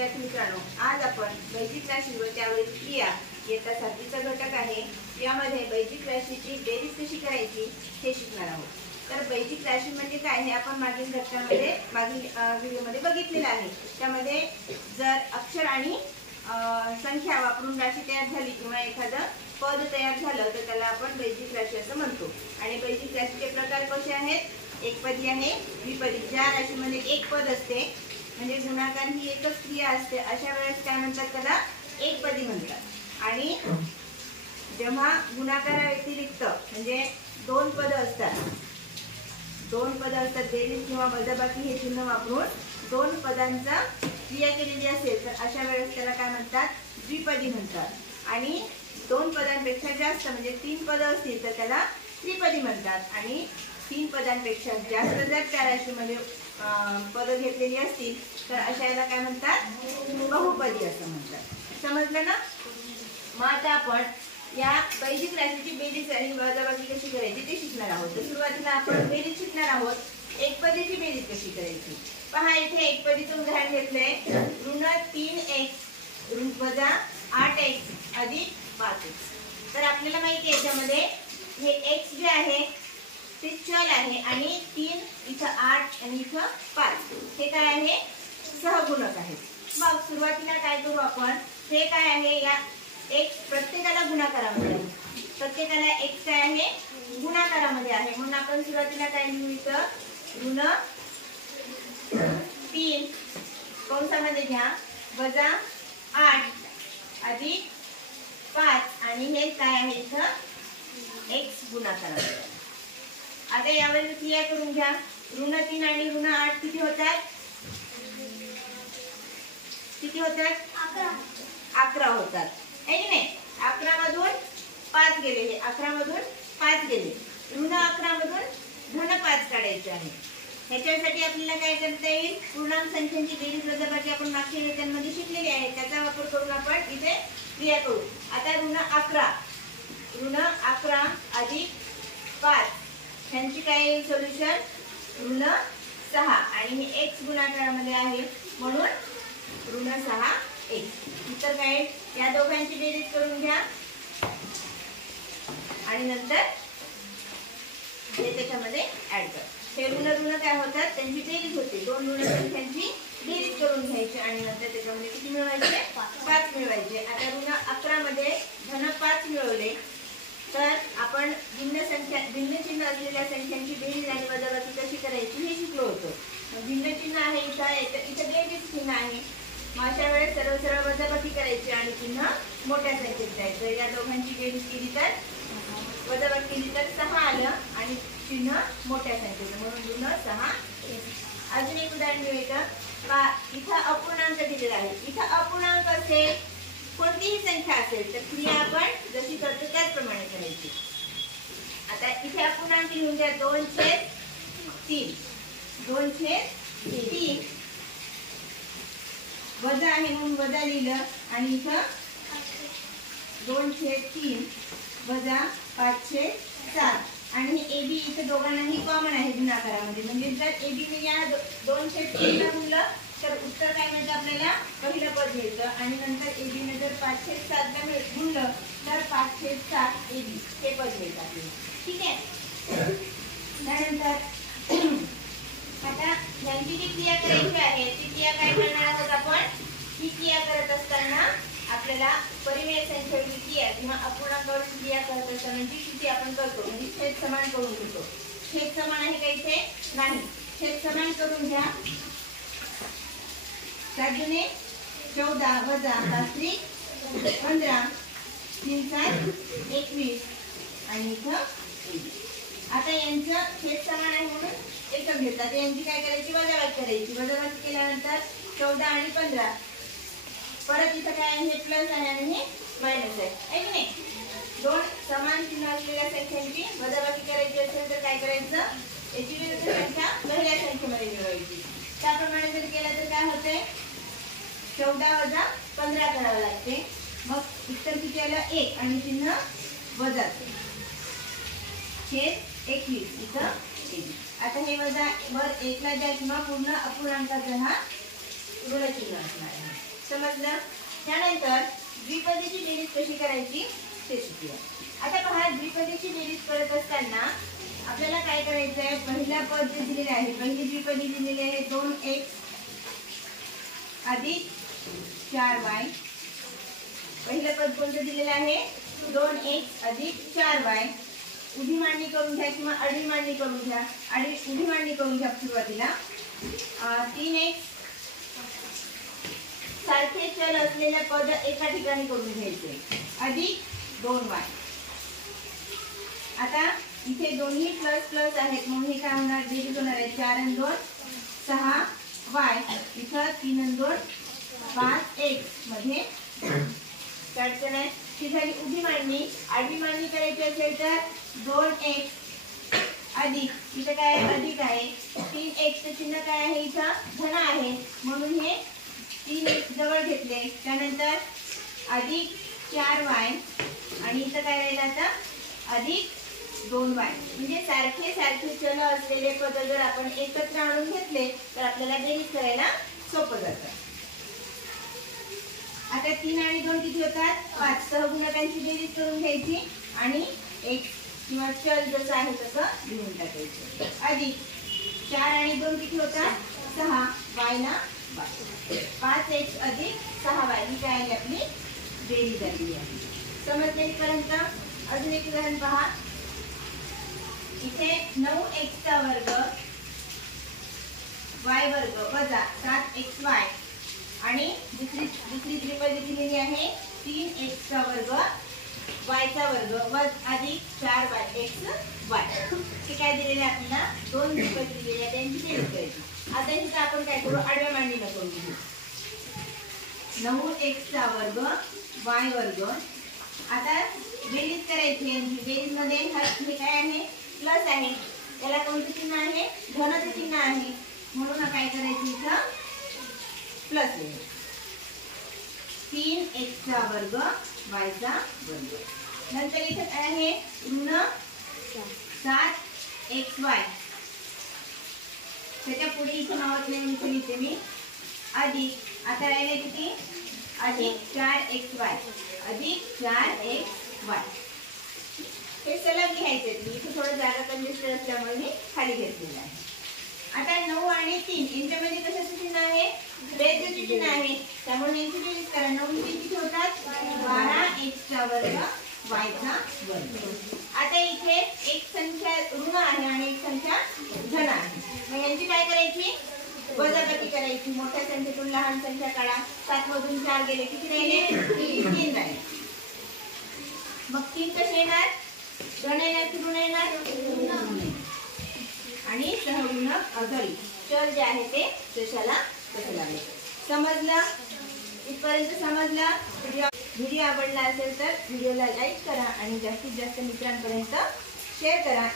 विद्यार्थी मित्रांनो, आज आपण बेसिक राशी व त्यावरील क्रिया इयत्ता 7वीचा घटक आहे. यामध्ये बेसिक राशीची बेरीज कशी करायची हे शिकणार आहोत. तर बेसिक राशी म्हणजे काय हे आपण मागील घटकामध्ये मागील व्हिडिओमध्ये बघितलेलं आहे. त्यामध्ये जर अक्षर आणि संख्या वापरून राशी तयार झाली किंवा एखादं पद तयार झालं तर त्याला आपण बेसिक राशी असं म्हणतो. आणि बेसिक राशीचे प्रकार कसे आहेत? एकपदी आहे, द्विपदी. ज्या राशीमध्ये एक पद असते म्हणजे गुणाकार ही एकच क्रिया असते अशा वेळेस काय म्हणतात? त्याला एकपदी म्हणतात. आणि जेव्हा गुणाकारा व्यतिरिक्त म्हणजे दोन पद असतात बेरीज किंवा वजाबाकी हे चिन्ह वापरून दोन पदांचा क्रिया केलेली असेल तर अशा वेळेस त्याला काय म्हणतात? द्विपदी म्हणतात. आणि दोन पदांपेक्षा जास्त म्हणजे 3 पद असतील तर त्याला त्रिपदी म्हणतात. आणि 3 पदांपेक्षा जास्त जर त्या राशीमध्ये पद घेतलेली असतील तर अशा याला काय म्हणतात? बहुपदी असं म्हणतात. समजलं ना? मग आता आपण या बेसिक राशीची बेरीज आणि वजाबाकी कशी करायची ते शिकणार आहोत. तर सुरुवातीला आपण बेरीज शिकणार आहोत. एकपदीची बेरीज कशी करायची पहा. इथे एकपदीचं उदाहरण घेतलंय. ऋण 3x वजा 8x अधिक 5x. तर आपल्याला माहिती आहे याच्यामध्ये हे x जे आहे ते चल आहे आणि 3 इथं 8 आणि इथं 5 हे काय आहे? सहगुणक आहेत. मग सुरुवातीला काय करू आपण? हे काय आहे? या x प्रत्येकाला गुणाकारामध्ये आहे. प्रत्येकाला x काय आहे? गुणाकारामध्ये आहे. म्हणून आपण सुरुवातीला काय लिहू? इथं ऋण 3 कंसामध्ये घ्या वजा 8 अधिक 5 आणि हे काय आहे? इथं x गुणाकारामध्ये. आता यावर क्रिया करून घ्या. ऋण 3 आणि ऋण 8 किती होतात? 11 होतात. आहे की नाही? 11 मधून 5 गेले. हे 11 मधून 5 गेले. ऋण 11 मधून धन 5 काढायचे आहे. ह्याच्यासाठी आपल्याला काय करता येईल? पूर्णांक संख्यांची बेरीज वजाबाकी आपण मागच्या लेक्चरमध्ये शिकलेली आहे. त्याचा वापर करून आपण इथे क्रिया करू. आता ऋण 11 अधिक 5 ह्यांची काय येईल सोल्युशन? ऋण 6 आणि हे x गुणाकारामध्ये आहे म्हणून ऋण 6x. इतर काय? या दोघांची बेरीज करून घ्या आणि नंतर हे त्याच्यामध्ये ऍड करा. हे ऋण काय होतात? त्यांची बेरीज होते. दोन ऋण संख्यांची बेरीज करून घ्यायची आणि नंतर त्याच्यामध्ये किती मिळवायचे? 5 मिळवायचे. आता ऋण 11 मध्ये धन 5 मिळवले तर आपण भिन्न चिन्ह असलेल्या संख्यांची बेरीज आणि वजाबाकी कशी करायची हे शिकलो होतो. भिन्न चिन्ह आहे इथं बेरीज चिन्ह आहे. मग अशा वेळेस सरळ वजाबाकी करायची आणि चिन्ह मोठ्या संख्येत द्यायचं. या दोघांची बेरीज केली तर वजाबाकी केली तर 6 आलं आणि चिन्ह मोठ्या संख्येचं म्हणून ऋण 6. अजून एक उदाहरण घेऊया का? इथं अपूर्णांक दिलेला आहे. इथं अपूर्णांक असेल कोणतीही संख्या असेल तर क्रिया आपण जशी करतो त्याचप्रमाणे करायची. आता इथे अपूर्णांक लिहून घ्या. 2/3 वजा आहे म्हणून वजा लिहिलं आणि इथं 2/3 वजा 5/7 आणि हे AB इथं दोघांनाही कॉमन आहे गुणाकारामध्ये. म्हणजे जर AB ने या 2/3 ला गुणलं तर उत्तर काय मिळतं आपल्याला? पहिलं पद मिळतं. आणि नंतर AB ने जर 5/7 ला गुणलं तर 5/7 AB हे पद मिळतं आपल्याला. ठीक आहे. त्यानंतर आता यांची जी क्रिया करायची आहे ती क्रिया काय करणार आहोत आपण? ही क्रिया करत असताना आपल्याला परिमेय संख्येवरील क्रिया किंवा अपूर्णांकावरील क्रिया करत असताना जी कृती आपण करतो म्हणजे छेद समान करून घेतो. छेद समान आहे का इथे? नाही. छेद समान करून घ्या. 7 14 वजा 5 15 3 21 आणि इथं. आता यांचं छेद समान आहे म्हणून एकच घेतात. यांची काय करायची? वजाबाकी करायची. वजाबाकी केल्यानंतर 14 आणि 15 परत इथं काय आहे? हे प्लस आहे आणि हे मायनस आहे की नाही? दोन समान चिन्ह असलेल्या संख्यांची वजाबाकी करायची असेल तर काय करायचं? याची विरुद्ध संख्या पहिल्या संख्येमध्ये मिळवायची. त्याप्रमाणे जर केलं तर काय होते? 14 वजा 15 करावं लागते. मग उत्तर किती आलं? 1 आणि चिन्ह वजाचे. छेद 21 इथं 1. आता हे वजा वर 1 ला द्या किंवा पूर्ण अपूर्णांकाचा हा ऋण चिन्ह असणार आहे. समजलं? त्यानंतर द्विपदीची बेरीज कशी करायची ते शिकूया. आता पहा, द्विपदीची बेरीज करत असताना आपल्याला काय करायचं आहे, पहिला पद जे दिलेले आहे, पहिली द्विपदी दिलेली आहे 2x अधिक 4y. पहिलं पद कोणतं दिलेलं आहे, 2x अधिक 4y. उभी मांडणी करून घ्या किंवा आडवी मांडणी करून घ्या. उभी मांडणी करून घ्या सुरुवातीला. 3x सारखे चल असलेले पद एका ठिकाणी करून घ्यायचे अधिक 2y. आता इथे दोन्ही प्लस प्लस आहेत म्हणून हे काय होणार, बेरीज होणार आहे. 4 आणि 2 6y. इथं 3 आणि 2 5x मध्ये अडचण आहे. ही झाली उभी मांडणी. आडवी मांडणी करायची असेल तर 2x अधिक, इथं काय अधिक आहे, 3x चे चिन्ह काय आहे, इथं धन आहे म्हणून हे 3x जवळ घेतले. त्यानंतर अधिक 4y आणि इथं काय राहिलं आता अधिक 2y. म्हणजे सारखे सारखे चल असलेले पद जर आपण एकत्र आणून घेतले तर आपल्याला बेरीज करायला सोपं जातं. आता 3 आणि 2 किती होतात, 5. सहगुणकांची बेरीज करून घ्यायची आणि एक किंवा चल जसं आहे तसं लिहून टाकायचं. अधिक 4 आणि 2 किती होतात, 6. y ला 5x अधिक 6y ही काय आहे आपली बेरीज आलेली आहे. समजले इथपर्यंत? अजून एक उदाहरण पहा. इथे 9x चा वर्ग y वर्ग वजा 7xy आणि दुसरी त्रिपदी दिलेली आहे 3x चा वर्ग y चा वर्ग अधिक 4x y. हे काय दिलेले आपल्याला, दोन त्रिपदी दिलेली आहे त्यांची बेरीज करायची. आता इथे आपण काय करू, आडव्या मांडणीला करून घेऊ. 9x चा वर्ग y वर्ग. आता बेरीज करायची यांची. बेरीज मध्ये हे काय आहे, प्लस आहे. त्याला कोणतं चिन्ह आहे, धनाचं चिन्ह आहे म्हणून काय करायचं, इथं प्लस आहे. 3x चा वर्ग y चा वर्ग. नंतर इथे काय आहे, ऋण 7xy. त्याच्या पुढे इथे नावात नाही इथे लिहिते मी अधिक. आता राहिले किती, अधिक 4xy अधिक 4xy. हे सलग लिहायचे. इथे थोडं जागा कंजेस्टेड असल्यामुळे मी खाली घेतलेलं आहे. आता 9 आणि 3 यांच्यामध्ये कशाचं चिन्ह आहे, बेरीजचे चिन्ह आहे त्यामुळे यांची बेरीज करा. 9 आणि 3 किती होतात, 12x चा वर्ग y चा वर्ग. आता इथे एक संख्या ऋण आहे आणि एक संख्या धन आहे. मग यांची काय करायची, वजाबाकी करायची. मोठ्या संख्येतून लहान संख्या काढा. 7 मधून 4 गेले किती राहिले, 3 राहिले. मग 3 कसे येणार, धन येणार की ऋण येणार, आणि सहगुणक आघाडी चल जे आहे ते कशाला कसं लागले. समजलं? इथपर्यंत समजलं? व्हिडिओ आवडला असेल तर व्हिडिओला लाईक करा आणि जास्तीत जास्त मित्रांपर्यंत शेअर करा.